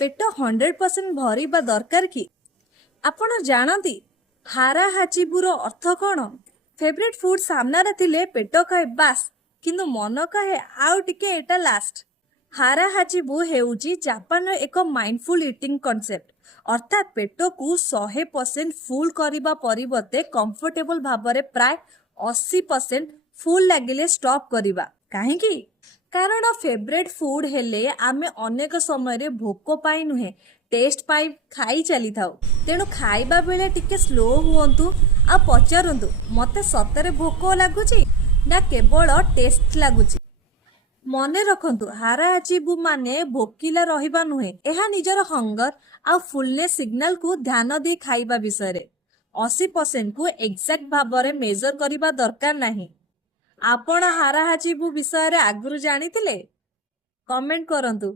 पेट 100% भरिबा दरकार कि आपण जानती हारा हाचिबुर अर्थ कौन? फेवरेट फूड सामना थिले पेट कहे बास किंतु मन कहे आउ टिके एटा लास्ट। हारा हाचिबु हेउची जापान एक माइंडफुल ईटिंग कॉन्सेप्ट, अर्थात पेट को 100% फुल करिबा परिवर्ते कंफर्टेबल भाबरे प्राय 80% फुल लागिले स्टॉप करिबा। काहेकि? कारण फेवरेट फूड हेले आमे अनेक समय रे भोक पाई नुहे टेस्ट पाई खाई चली थाउ। तेणु खाइबा बेले टिके स्लो हुअंतु आ पचारंतु मते सतरे भोक लागुची ना केवल टेस्ट लागुची। मने रखंतु हारा हाचिबु माने भोकिला रहिबा नुहे, एहा निजर हंगर आ फुलनेस सिग्नल को ध्यान दे खाइबा विषय रे 80% को एक्जाक्ट भाबरे मेजर करिबा दरकार नाही। आपण हारा हाचिबु विषय रे आगुरु जानिथिले? कमेंट करंतु।